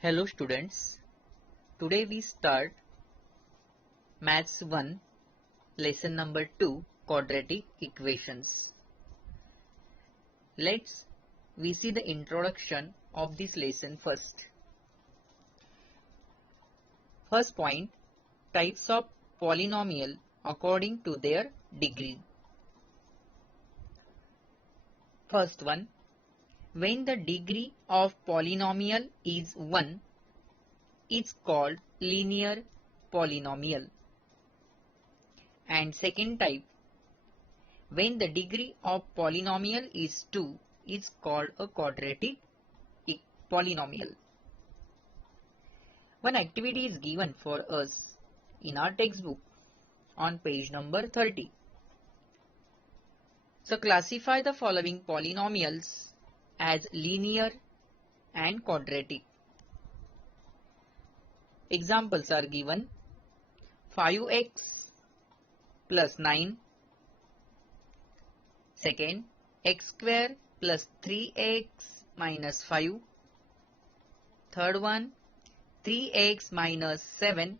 Hello students, today we start Maths 1 lesson number 2 quadratic equations. Let's we see the introduction of this lesson first. First point, types of polynomial according to their degree. First one, when the degree of polynomial is 1, it's called linear polynomial. And second type, when the degree of polynomial is 2, it's called a quadratic polynomial. One activity is given for us in our textbook on page number 30. So classify the following polynomials as linear and quadratic. Examples are given: 5x plus 9, second, x square plus 3x minus 5, third one, 3x minus 7,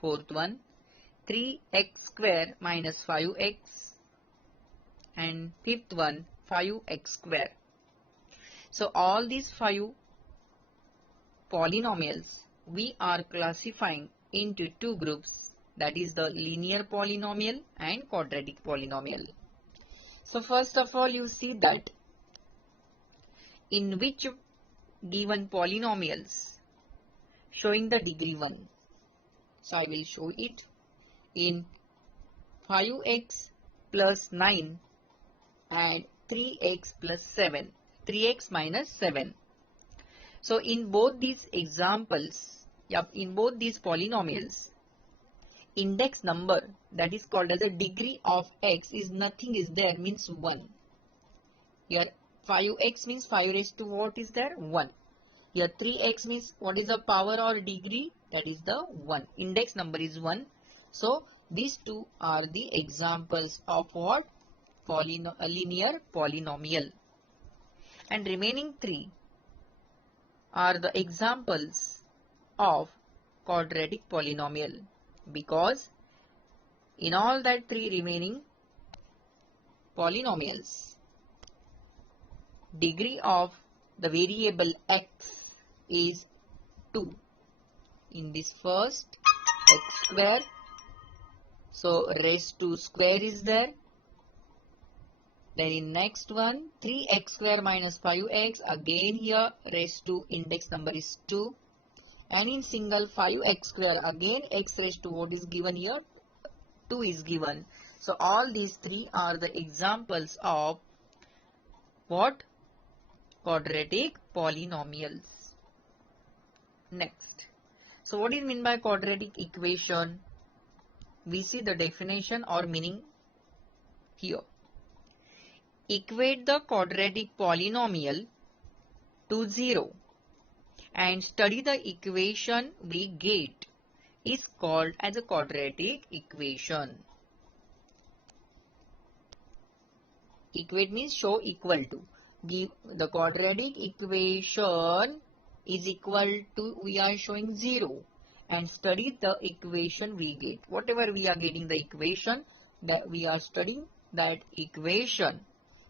fourth one, 3x square minus 5x, and fifth one, 5x square. So all these 5 polynomials we are classifying into two groups, that is the linear polynomial and quadratic polynomial. So first of all, you see that in which given polynomials showing the degree 1. So I will show it in 5x plus 9 and 3x plus 7, 3x minus 7. So in both these examples, in both these polynomials, index number, that is called as a degree of x, is nothing is there, means 1. Here 5x means 5 raised to what is there? 1. Here 3x means what is the power or degree? That is the 1. Index number is 1. So these two are the examples of what? A linear polynomial. And remaining 3 are the examples of quadratic polynomial, because in all that 3 remaining polynomials, degree of the variable x is 2. In this first, x square, so raised to square is there. Then in next one, 3x square minus 5x, again here raised to index number is 2. And in single 5x square, again x raised to what is given here? 2 is given. So all these 3 are the examples of what? Quadratic polynomials. Next. So what is meant by quadratic equation? We see the definition or meaning here. Equate the quadratic polynomial to 0 and study the equation we get is called as a quadratic equation. Equate means show equal to. Give the quadratic equation is equal to, we are showing 0, and study the equation we get. Whatever we are getting the equation that we are studying, that equation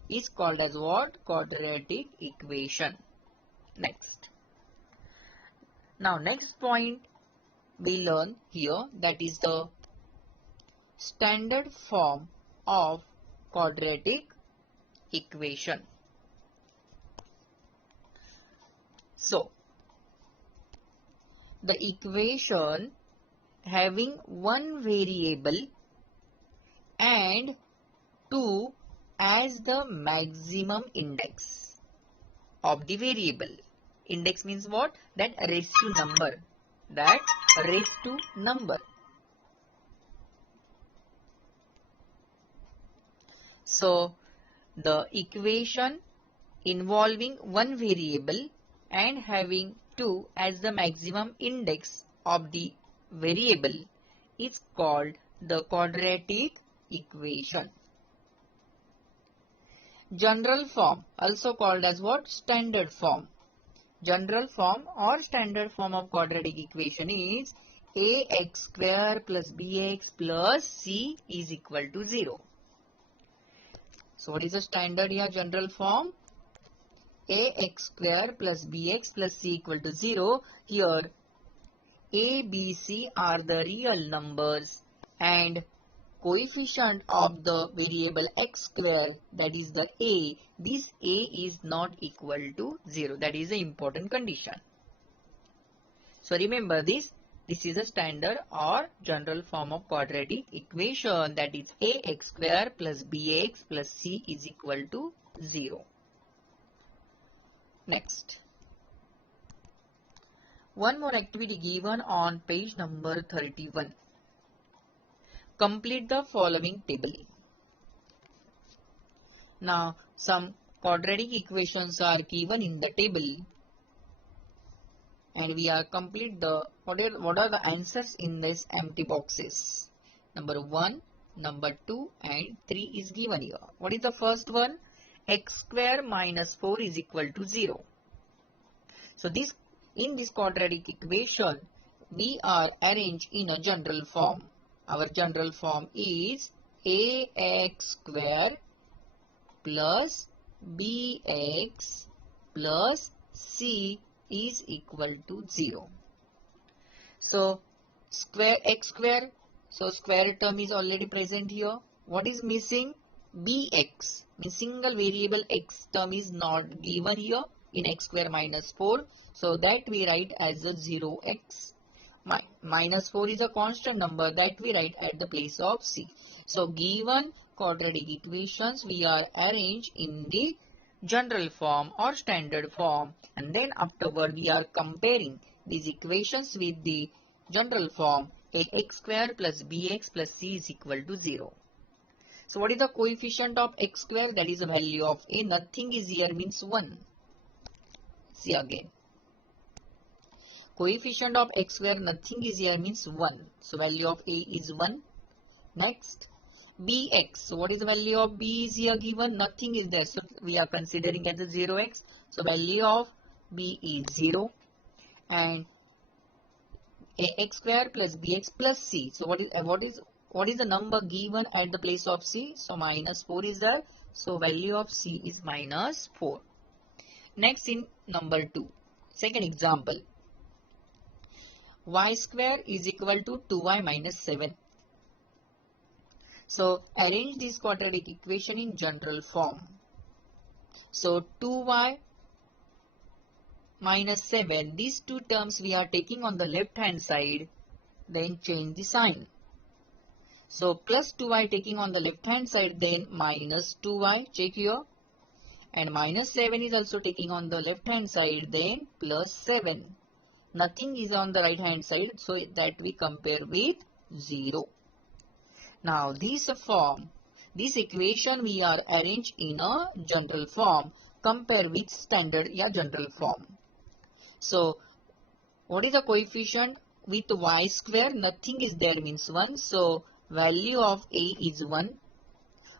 is called as what? Quadratic equation. Next. Now next point we learn here, that is the standard form of quadratic equation. So the equation having one variable and 2 as the maximum index of the variable. Index means what? That raised to number. That raised to number. So the equation involving one variable and having 2 as the maximum index of the variable is called the quadratic equation. General form, also called as what? Standard form. general form or standard form of quadratic equation is ax square plus bx plus c is equal to 0. So what is the standard here general form? Ax square plus bx plus c equal to 0. Here a, b, c are the real numbers and coefficient of the variable x square, that is the a, this a is not equal to 0. That is the important condition. So remember this is a standard or general form of quadratic equation, that is ax square plus bx plus c is equal to 0. Next, one more activity given on page number 31. Complete the following table. Now, some quadratic equations are given in the table, and we are complete the what are the answers in these empty boxes. Number 1, number 2, and 3 is given here. What is the first one? X square minus 4 is equal to 0. So in this quadratic equation, we are arranged in a general form. Our general form is ax square plus bx plus c is equal to 0. So x square, so square term is already present here. What is missing? Bx, means single variable x term is not given here in x square minus 4. So that we write as a 0x. Minus 4 is a constant number that we write at the place of c. So given quadratic equations, we are arranged in the general form or standard form, and then afterward we are comparing these equations with the general form ax square plus bx plus c is equal to 0. So what is the coefficient of x square? That is the value of a. Nothing is here means 1. See again. Coefficient of x square, nothing is here means 1. So value of a is 1. Next, bx. So what is the value of b is here given? Nothing is there. So we are considering as a 0x. So value of b is 0. And ax square plus bx plus c. So what is the number given at the place of c? So minus 4 is there. So value of c is minus 4. Next, in number 2. Second example. Y square is equal to 2y minus 7. So arrange this quadratic equation in general form. So 2y minus 7, these two terms we are taking on the left hand side, then change the sign. So plus 2y taking on the left hand side, then minus 2y, check here. And minus 7 is also taking on the left hand side, then plus 7. Nothing is on the right hand side, so that we compare with 0. Now this equation we are arranged in a general form, compare with standard general form. So what is the coefficient with y square? Nothing is there means 1. So value of a is 1.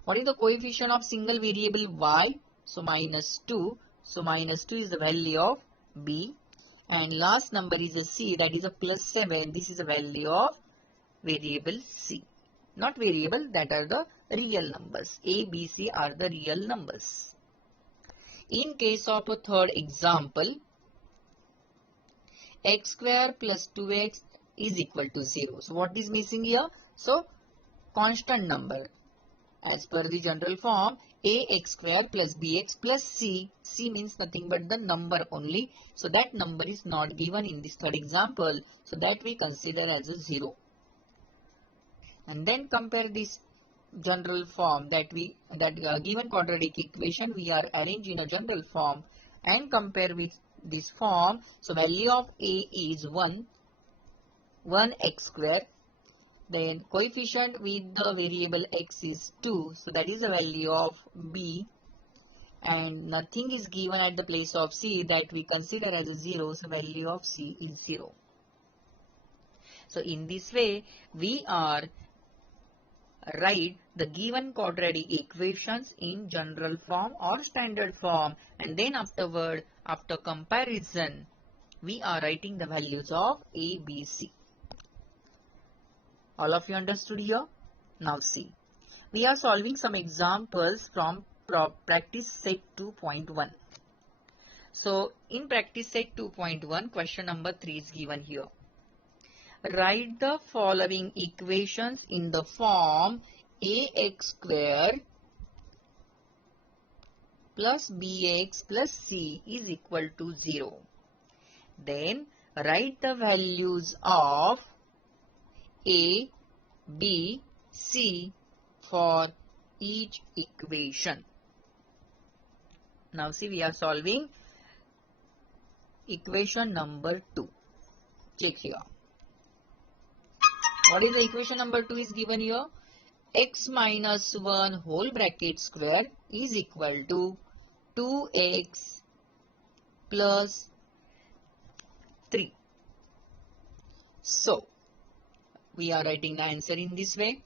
What is the coefficient of single variable y? So minus 2. So minus 2 is the value of b. And last number is a c, that is a plus 7. This is the value of variable c. Not variable, that are the real numbers. A, B, C are the real numbers. In case of a third example, x square plus 2x is equal to 0. So what is missing here? So constant number. As per the general form, ax square plus bx plus c. C means nothing but the number only. So that number is not given in this third example. So that we consider as a 0. And then compare this general form given quadratic equation we are arranged in a general form and compare with this form. So value of a is 1x square. Then coefficient with the variable x is 2. So that is the value of b. And nothing is given at the place of c, that we consider as a 0. So value of c is 0. So in this way we are write the given quadratic equations in general form or standard form, and then afterward, after comparison, we are writing the values of A, B, C. All of you understood here? Now see. We are solving some examples from practice set 2.1. So in practice set 2.1, question number 3 is given here. Write the following equations in the form ax square plus bx plus c is equal to 0. Then write the values of a, b, c for each equation. Now see, we are solving equation number 2. Check here. What is the equation number 2 is given here? X minus 1 whole bracket square is equal to 2x plus 3. So, we are writing the answer in this way.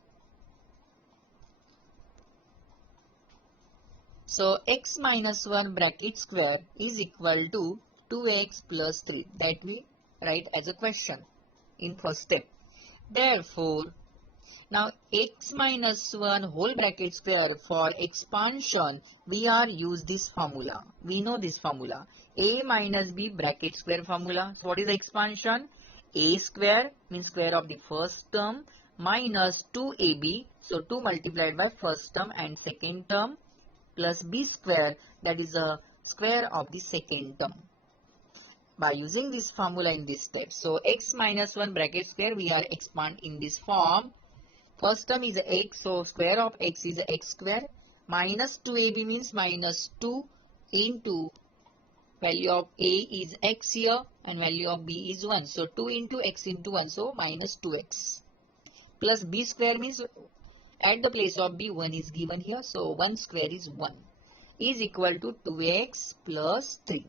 So, x minus 1 bracket square is equal to 2x plus 3. That we write as a question in first step. Therefore, now x minus 1 whole bracket square for expansion, we are use this formula. We know this formula. A minus b bracket square formula. So what is the expansion? A square means square of the first term minus 2ab. So 2 multiplied by first term and second term plus b square, that is the square of the second term. By using this formula in this step. So x minus 1 bracket square we are expand in this form. First term is x, so square of x is x square. Minus 2ab means minus 2 into value of a is x here and value of b is 1. So 2 into x into 1, so minus 2x. Plus b square means at the place of b 1 is given here, so 1 square is 1 is equal to 2x plus 3.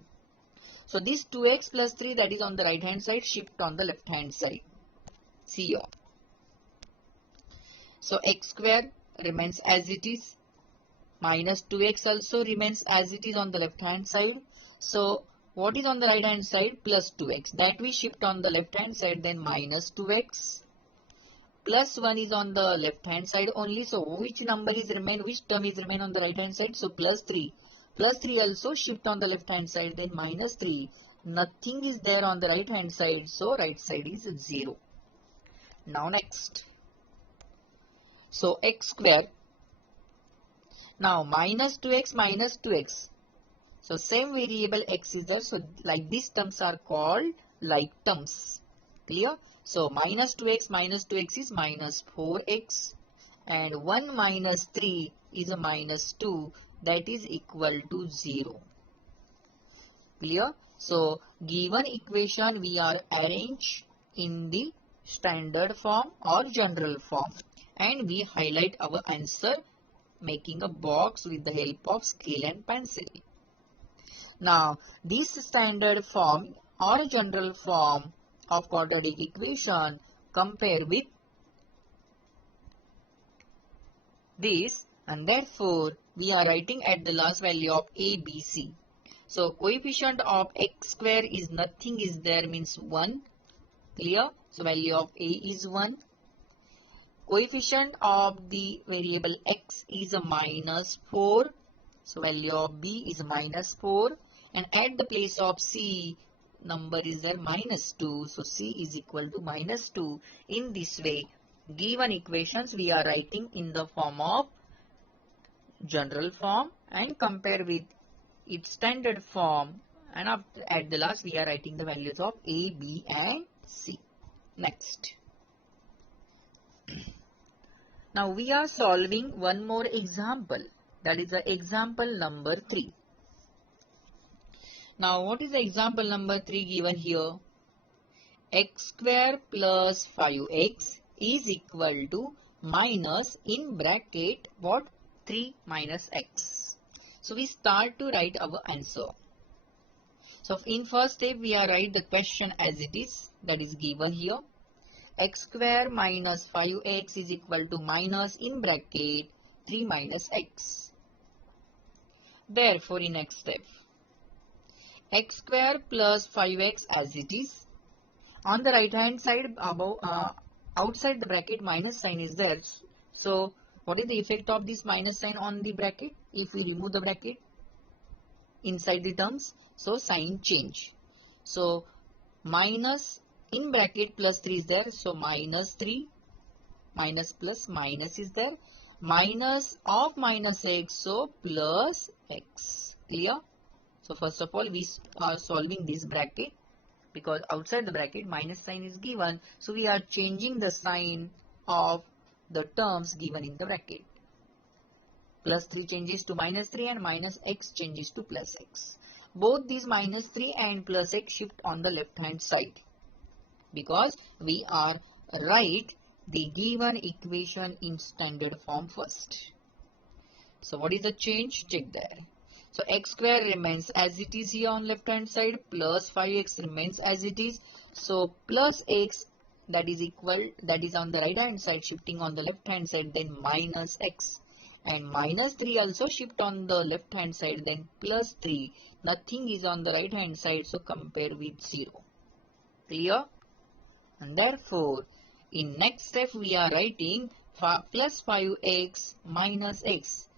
So this 2x plus 3 that is on the right hand side, shift on the left hand side. See here. So x square remains as it is. Minus 2x also remains as it is on the left hand side. So what is on the right hand side? Plus 2x. That we shift on the left hand side, then minus 2x. Plus 1 is on the left hand side only. So which number is remain? Which term is remain on the right hand side? So plus 3. Plus 3 also shift on the left hand side, then minus 3. Nothing is there on the right hand side, so right side is 0. Now next. So x square. Now minus 2x minus 2x. So same variable x is there, so like these terms are called like terms. Clear? So minus 2x is minus 4x and 1 minus 3 is a minus 2. That is equal to 0. Clear? So given equation we are arranged in the standard form or general form, and we highlight our answer making a box with the help of scale and pencil. Now this standard form or general form of quadratic equation compare with this, and therefore we are writing at the last value of a, b, c. So coefficient of x square is nothing is there, means 1. Clear? So value of a is 1. Coefficient of the variable x is a minus 4. So value of b is minus 4. And at the place of c, number is there minus 2. So c is equal to minus 2. In this way, given equations we are writing in the form of general form and compare with its standard form, and at the last we are writing the values of a, b and c. Next. Now we are solving one more example, that is the example number 3. Now what is the example number 3 given here? X square plus 5x is equal to minus in bracket what? 3 minus x. So we start to write our answer. So in first step we are write the question as it is, that is given here. x square minus 5x is equal to minus in bracket 3 minus x. Therefore, in next step, x square plus 5x as it is. On the right hand side, above outside the bracket, minus sign is there. So, what is the effect of this minus sign on the bracket? If we remove the bracket inside the terms, so sign change. So, minus in bracket plus 3 is there. So, minus 3 minus plus minus is there. Minus of minus x, so plus x. Clear? So, first of all, we are solving this bracket, because outside the bracket minus sign is given, so we are changing the sign of the terms given in the bracket. Plus 3 changes to minus 3 and minus x changes to plus x. Both these minus 3 and plus x shift on the left hand side, because we are write the given equation in standard form first. So what is the change? Check there. So x square remains as it is here on left hand side, plus 5x remains as it is. So plus x, that is equal, that is on the right hand side shifting on the left hand side, then minus x, and minus 3 also shift on the left hand side, then plus 3. Nothing is on the right hand side, so compare with 0. Clear? And therefore, in next step we are writing plus 5x minus x.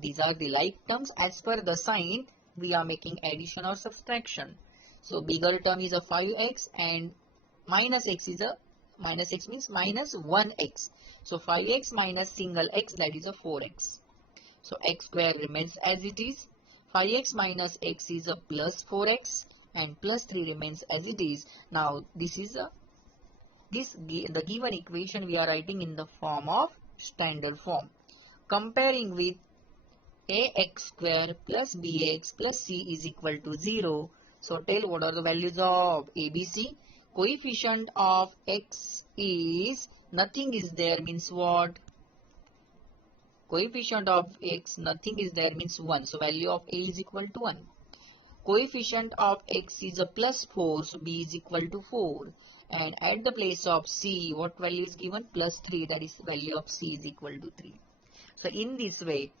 These are the like terms. As per the sign, we are making addition or subtraction. So bigger term is a 5x and minus x is a minus x means minus 1x. So 5x minus single x, that is a 4x. So x square remains as it is. 5x minus x is a plus 4x and plus 3 remains as it is. Now this is the given equation we are writing in the form of standard form. Comparing with ax square plus bx plus c is equal to 0. So tell what are the values of ABC. Coefficient of x is nothing is there means what? Coefficient of x nothing is there means 1. So value of a is equal to 1. Coefficient of x is a plus 4. So b is equal to 4. And at the place of c, what value is given? Plus 3. That is value of c is equal to 3. So in this way,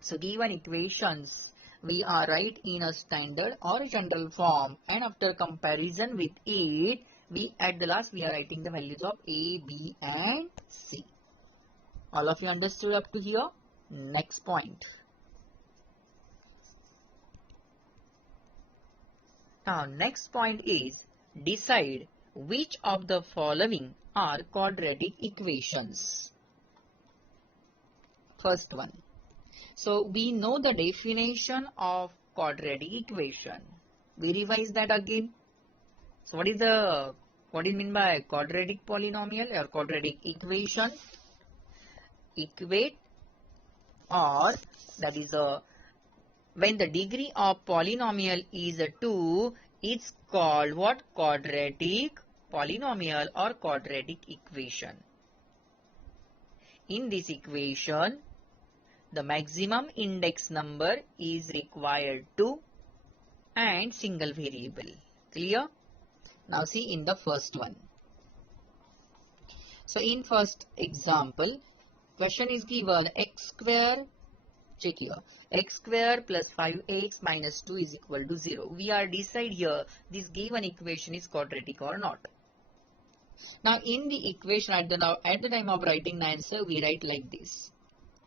so given equations we are write in a standard or general form, and after comparison with it, we at the last we are writing the values of a, b and c. All of you understood up to here? Next point. Now next point is decide which of the following are quadratic equations. First one. So we know the definition of quadratic equation. We revise that again. So what do you mean by quadratic polynomial or quadratic equation? Equate, or that is when the degree of polynomial is 2, it's called what? Quadratic polynomial or quadratic equation. In this equation, the maximum index number is required to and single variable. Clear? Now see in the first one. So in first example, question is given x square, check here, x square plus 5x minus 2 is equal to 0. We are decide here this given equation is quadratic or not. Now in the equation at the time of writing the answer, we write like this.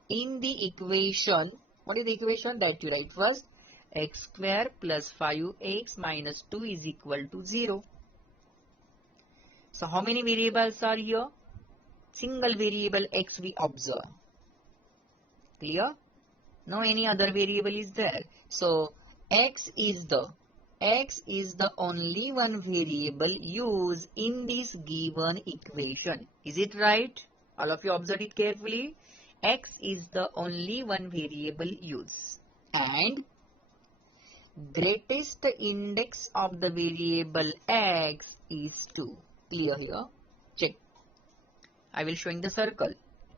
In the equation, what is the equation that you write first? X square plus 5x minus 2 is equal to 0. So how many variables are here? Single variable x we observe. Clear? No any other variable is there. So x is the only one variable used in this given equation. Is it right? All of you observe it carefully. X is the only one variable used, and greatest index of the variable x is 2. Clear here? Check. I will show in the circle.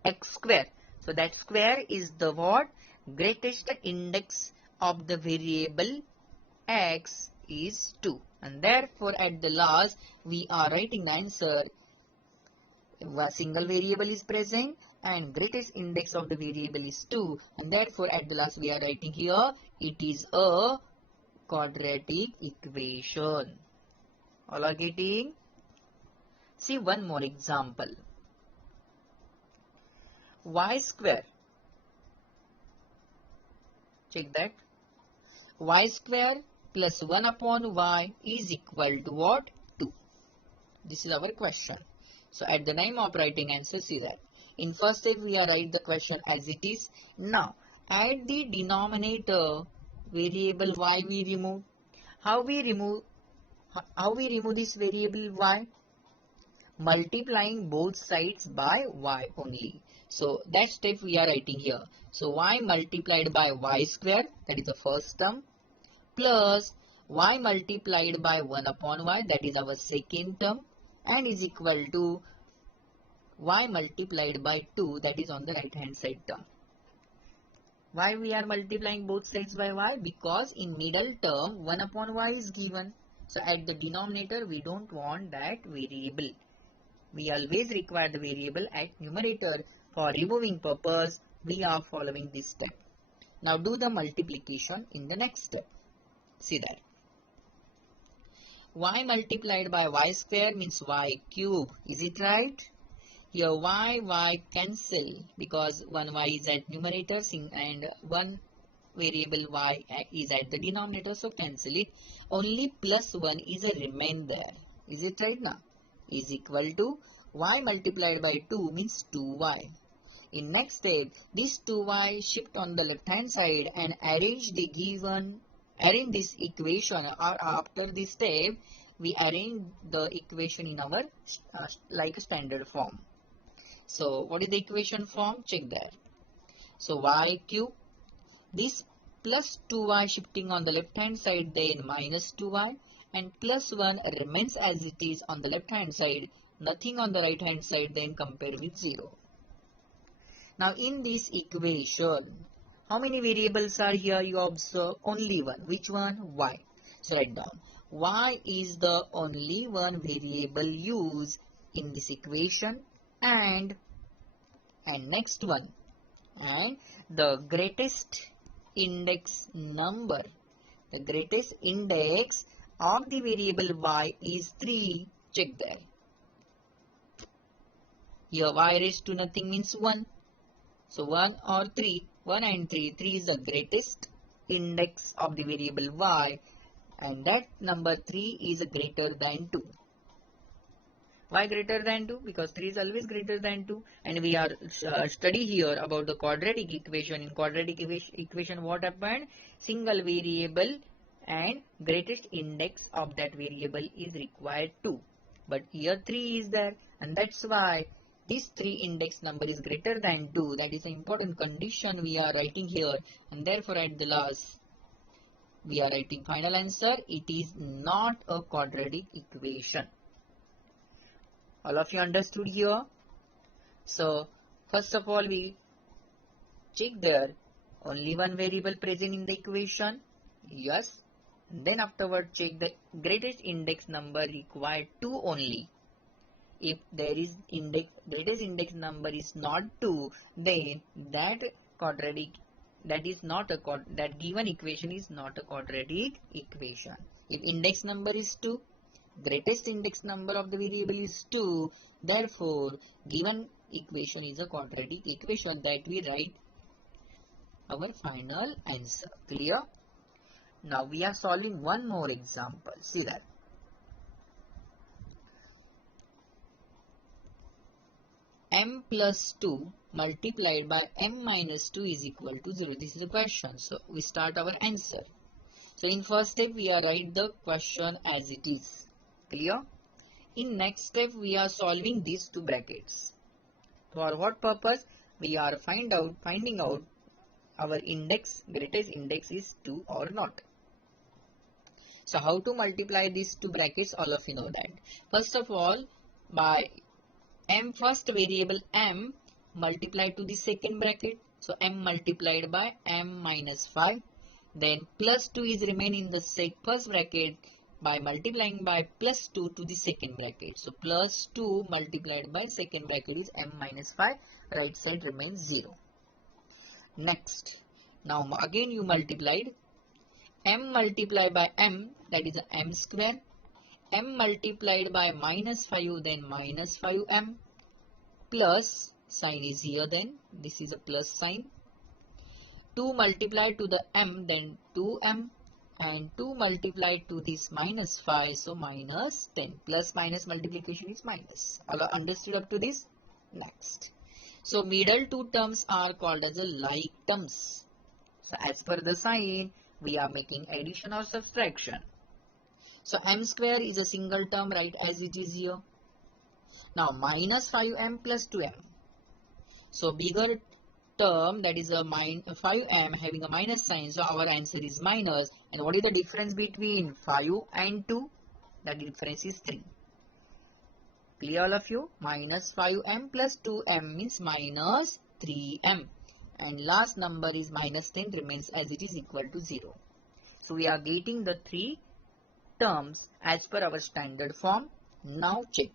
X square. So that square is the what? Greatest index of the variable x is 2. And therefore at the last we are writing the answer. A single variable is present and greatest index of the variable is 2, and therefore at the last we are writing here it is a quadratic equation. All are getting? See one more example. Y square. Check that. Y square plus 1 upon y is equal to what? 2. This is our question. So at the time of writing answer, see that. In first step we are write the question as it is. Now at the denominator variable y we remove. How we remove this variable y? Multiplying both sides by y only. So that step we are writing here. So y multiplied by y square, that is the first term, plus y multiplied by 1 upon y, that is our second term, and is equal to y multiplied by 2, that is on the right hand side term. Why we are multiplying both sides by y? Because in middle term 1 upon y is given. So at the denominator we don't want that variable. We always require the variable at numerator. For removing purpose, we are following this step. Now do the multiplication in the next step. See that. Y multiplied by y square means y cube. Is it right? Here y cancel because one y is at numerator and one variable y is at the denominator, so cancel it. Only plus 1 is a remain there. Is it right now? Is equal to y multiplied by 2 means 2y. In next step, this 2y shift on the left hand side and arrange this equation, or after this step we arrange the equation in our like a standard form. So what is the equation form? Check there. So y cube, this plus 2y shifting on the left hand side, then minus 2y, and plus 1 remains as it is on the left hand side, nothing on the right hand side, then compare with 0. Now in this equation, how many variables are here? You observe only one. Which one? Y. So write down. Y is the only one variable used in this equation, and next one, and the greatest index number. The greatest index of the variable y is 3. Check there. Here y raised to nothing means 1. So 1 or 3. 1 and 3. 3 is the greatest index of the variable y, and that number 3 is greater than 2. Why greater than 2? Because 3 is always greater than 2. And we are study here about the quadratic equation. In quadratic equation, what happened? Single variable and greatest index of that variable is required 2. But here 3 is there, and that's why this 3 index number is greater than 2. That is an important condition we are writing here, and therefore at the last we are writing final answer. It is not a quadratic equation. All of you understood here? So first of all we check there only one variable present in the equation. Yes. Then afterward check the greatest index number required 2 only. If there is greatest index number is not 2, then that given equation is not a quadratic equation. If index number is 2, greatest index number of the variable is 2, therefore given equation is a quadratic equation, that we write our final answer. Clear? Now we are solving one more example. See that. M plus 2 multiplied by m minus 2 is equal to 0. This is the question. So we start our answer. So in first step we are write the question as it is. Clear? In next step we are solving these two brackets. For what purpose? We are finding out our index, greatest index is 2 or not. So how to multiply these two brackets? All of you know that. First of all, by m first variable m multiplied to the second bracket. So m multiplied by m minus 5. Then plus 2 is remain in the first bracket. by multiplying by plus 2 to the second bracket. So plus 2 multiplied by second bracket is m minus 5. Right side remains 0. Next, now again you multiplied m multiplied by m, that is m square. M multiplied by minus 5, then minus 5m, plus sign is here, then this is a plus sign. 2 multiplied to the m, then 2m, and 2 multiplied to this minus 5, so minus 10. Plus minus multiplication is minus. All are understood up to this? Next. So middle two terms are called as a like terms. So as per the sign, we are making addition or subtraction. So m square is a single term, right, as it is here. Now minus 5m plus 2m. So bigger term, that is a 5m having a minus sign, so our answer is minus. And what is the difference between 5 and 2? The difference is 3. Clear all of you? Minus 5m plus 2m means minus 3m. And last number is minus 10 remains as it is equal to 0. So we are getting the 3 terms as per our standard form. Now check.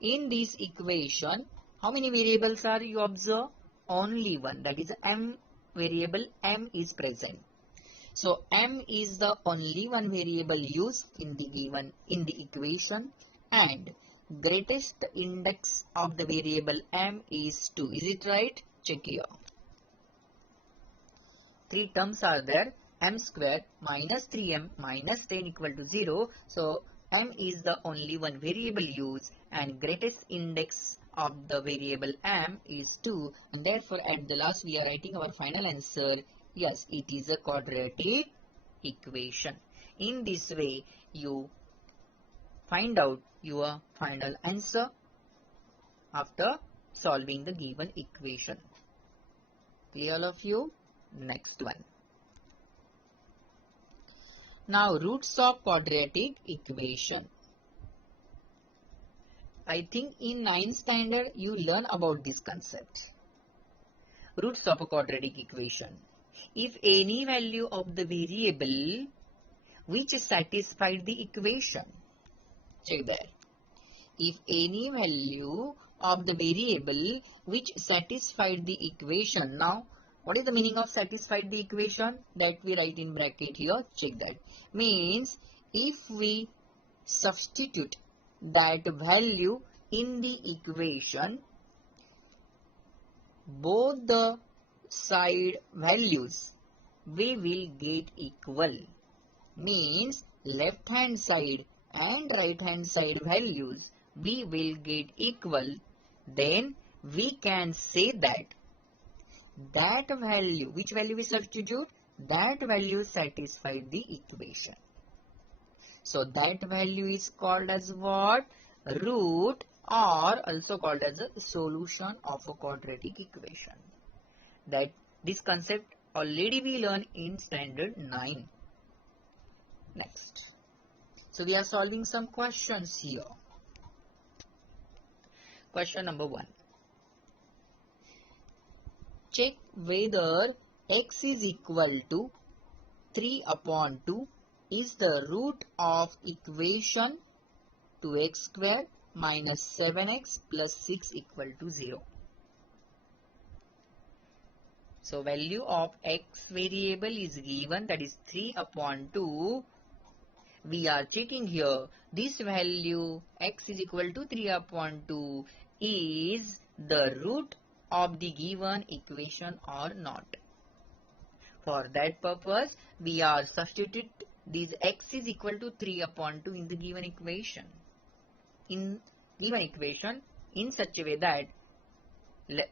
In this equation, how many variables are you observe? Only one, that is m variable, m is present. So m is the only one variable used in the equation, and greatest index of the variable m is 2. Is it right? Check here. 3 terms are there. M square minus 3m minus 10 equal to 0. So m is the only one variable used, and greatest index of the variable m is 2, and therefore at the last we are writing our final answer. Yes, it is a quadratic equation. In this way you find out your final answer after solving the given equation. Clear all of you? Next one. Now roots of quadratic equation. I think in 9th standard you learn about this concept. Roots of a quadratic equation. If any value of the variable which satisfied the equation, check there. If any value of the variable which satisfied the equation. Now what is the meaning of satisfied the equation? That we write in bracket here. Check that. Means if we substitute that value in the equation, both the side values we will get equal. Means left hand side and right hand side values we will get equal. Then we can say that value, which value we substitute? That value satisfied the equation. So that value is called as what? Root, or also called as a solution of a quadratic equation. That this concept already we learned in standard 9. Next. So we are solving some questions here. Question number 1. Check whether x is equal to 3 upon 2 is the root of equation 2x square minus 7x plus 6 equal to 0. So value of x variable is given, that is 3 upon 2. We are checking here this value x is equal to 3 upon 2 is the root of the given equation or not. For that purpose, we are substitute this x is equal to 3 upon 2 in the given equation. In given equation in such a way that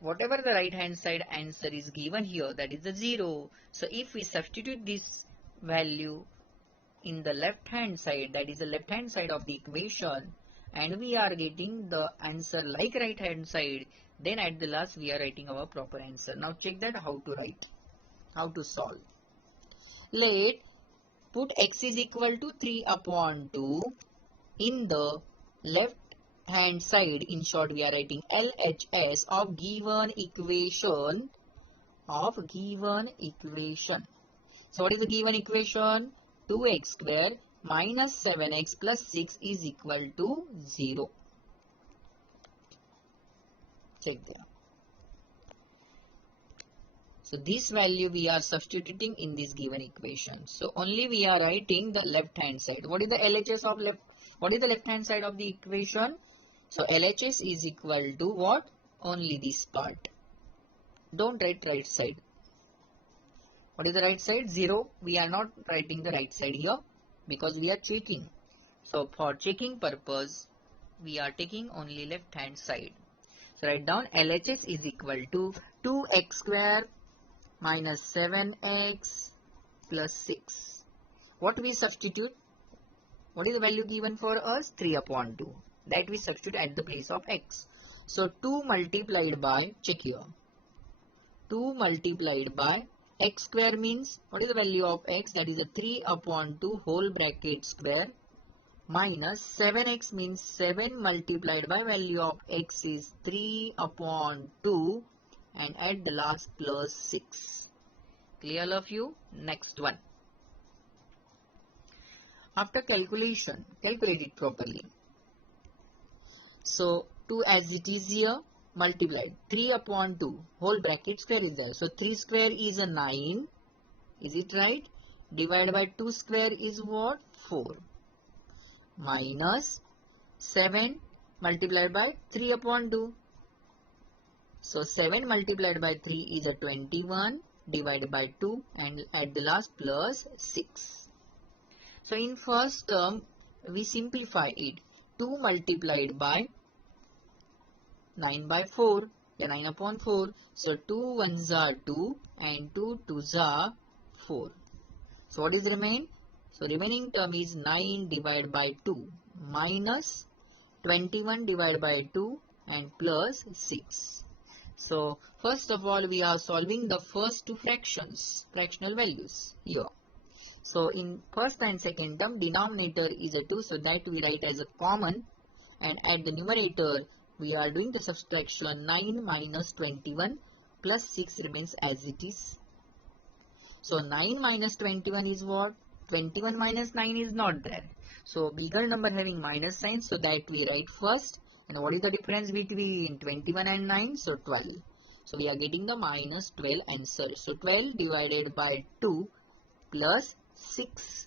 whatever the right hand side answer is given here, that is the 0. So if we substitute this value in the left hand side, that is the left hand side of the equation, and we are getting the answer like right hand side, then at the last we are writing our proper answer. Now check that how to write, how to solve. Let put x is equal to 3 upon 2 in the left hand side. In short, we are writing LHS of given equation. So what is the given equation? 2x square minus 7x plus 6 is equal to 0. Check there. So this value we are substituting in this given equation. So only we are writing the left hand side. What is the LHS of left? What is the left hand side of the equation? So LHS is equal to what? Only this part. Don't write right side. What is the right side? 0. We are not writing the right side here because we are checking. So for checking purpose, we are taking only left hand side. So write down LHS is equal to 2x square minus 7x plus 6. What we substitute? What is the value given for us? 3 upon 2. That we substitute at the place of x. So 2 multiplied by, check here, 2 multiplied by x square means, what is the value of x? That is a 3 upon 2 whole bracket square minus 7x means 7 multiplied by value of x is 3 upon 2 and at the last plus 6. Clear all of you? Next one. After calculation, calculate it properly. So 2 as it is here multiplied 3 upon 2 whole bracket square is there. So 3 square is a 9. Is it right? Divided by 2 square is what? 4. Minus 7 multiplied by 3 upon 2. So 7 multiplied by 3 is a 21 divided by 2 and at the last plus 6. So in first term we simplify it. 2 multiplied by 9 by 4, the 9 upon 4. So 2 ones are 2 and 2 twos are 4. So what is remain? So remaining term is 9 divided by 2 minus 21 divided by 2 and plus 6. So first of all we are solving the first two fractions, fractional values here. So in first and second term denominator is a 2, so that we write as a common, and at the numerator we are doing the subtraction. 9 minus 21 plus 6 remains as it is. So 9 minus 21 is what? 21 minus 9 is not there. So bigger number having minus sign, so that we write first. And what is the difference between 21 and 9? So 12. So we are getting the minus 12 answer. So 12 divided by 2 plus 6.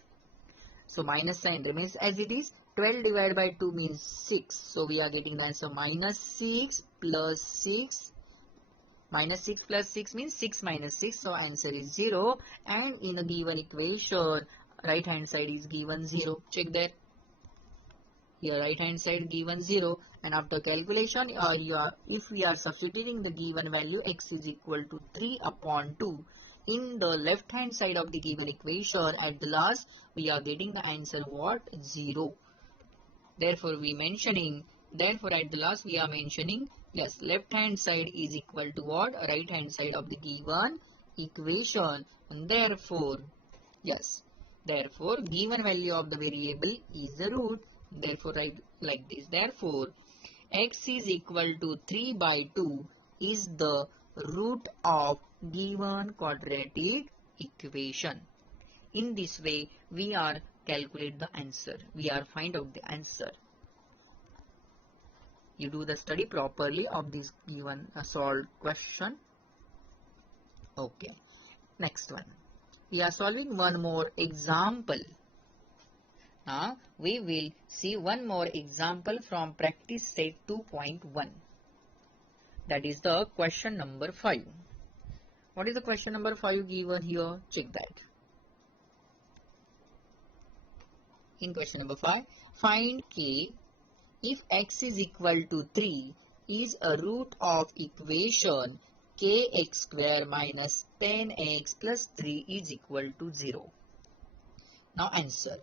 So minus sign remains as it is. 12 divided by 2 means 6. So we are getting the answer minus 6 plus 6. Minus 6 plus 6 means 6 minus 6. So answer is 0. And in a given equation, right hand side is given 0. Check there. Here right hand side given 0. And after calculation, if we are substituting the given value x is equal to 3 upon 2 in the left hand side of the given equation, at the last we are getting the answer what? 0. Therefore at the last we are mentioning, yes, left hand side is equal to what? Right hand side of the given equation. And therefore, yes, therefore given value of the variable is the root. Therefore write like this. Therefore x is equal to 3 by 2 is the root of given quadratic equation. In this way we are calculate the answer. We are find out the answer. You do the study properly of this given solved question. Okay. Next one. We are solving one more example. Now we will see one more example from practice set 2.1. That is the question number 5. What is the question number 5 given here? Check that. In question number 5, find k if x is equal to 3 is a root of equation kx square minus 10x plus 3 is equal to 0. Now answer.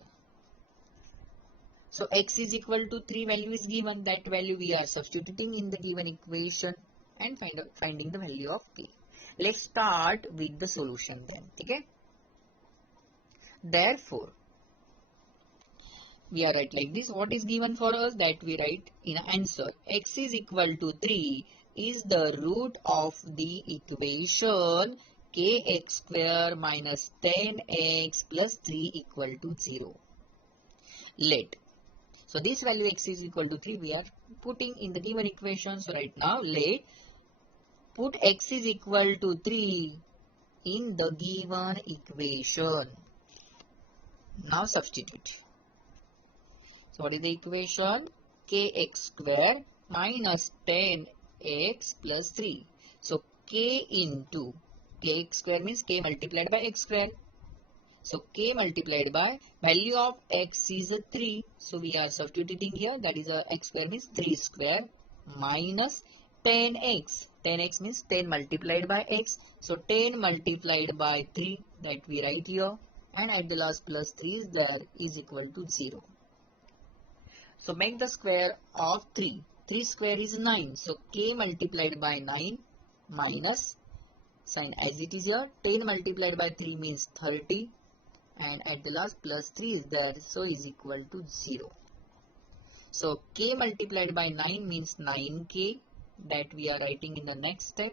So x is equal to 3 value is given. That value we are substituting in the given equation and finding the value of k. Let's start with the solution then. Okay. Therefore, we are write like this. What is given for us? That we write in answer. X is equal to 3 is the root of the equation kx square minus 10x plus 3 equal to 0. let. So this value x is equal to 3 we are putting in the given equation. So right now let put x is equal to 3 in the given equation. Now substitute. So what is the equation? Kx square minus 10x plus 3. So k into kx square means k multiplied by x square. So k multiplied by value of x is a 3. So we are substituting here, that is a x square means 3 square minus 10x. 10x means 10 multiplied by x. So 10 multiplied by 3 that we write here, and at the last plus 3 is there is equal to 0. So make the square of 3. 3 square is 9. So k multiplied by 9 minus sign as it is here. 10 multiplied by 3 means 30. And at the last plus 3 is there, so is equal to 0. So k multiplied by 9 means 9k, that we are writing in the next step.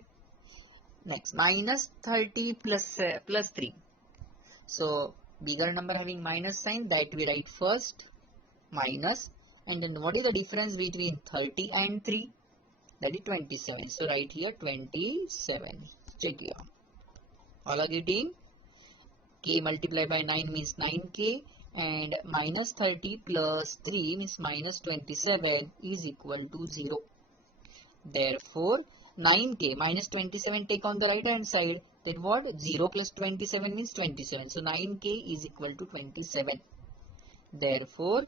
Next, minus 30 plus 3. So bigger number having minus sign, that we write first, minus, and then what is the difference between 30 and 3? That is 27. So write here 27. Check here. All are getting? K multiplied by 9 means 9k, and minus 30 plus 3 means minus 27 is equal to 0. Therefore, 9k minus 27 take on the right hand side. Then what? 0 plus 27 means 27. So 9k is equal to 27. Therefore,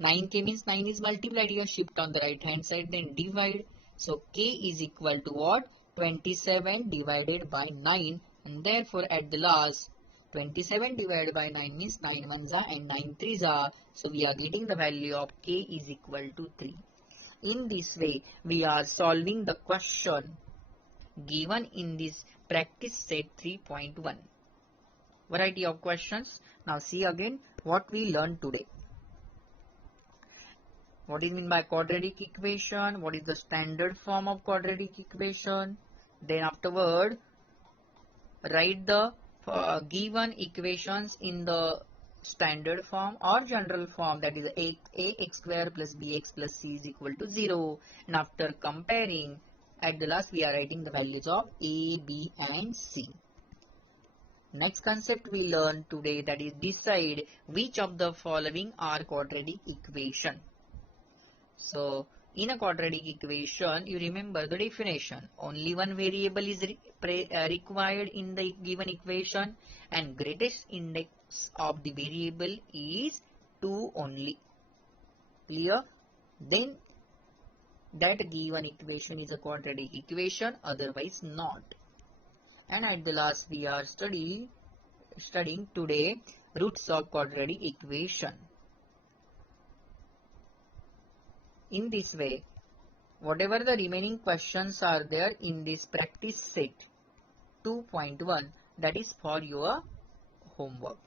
9k means 9 is multiplied here. Shift on the right hand side, then divide. So k is equal to what? 27 divided by 9. And therefore, at the last, 27 divided by 9 means 9 ones are and 9 threes are. So we are getting the value of k is equal to 3. In this way, we are solving the question given in this practice set 3.1. Variety of questions. Now see again what we learned today. What is meant by quadratic equation? What is the standard form of quadratic equation? Then afterward, write the given equations in the standard form or general form, that is ax square plus bx plus c is equal to 0. And after comparing, at the last we are writing the values of a, b and c. Next concept we learned today, that is decide which of the following are quadratic equation. So in a quadratic equation, you remember the definition. Only one variable is required in the given equation, and greatest index of the variable is 2 only. Clear? Then that given equation is a quadratic equation, otherwise not. And at the last we are studying today roots of quadratic equation. In this way, whatever the remaining questions are there in this practice set 2.1, that is for your homework.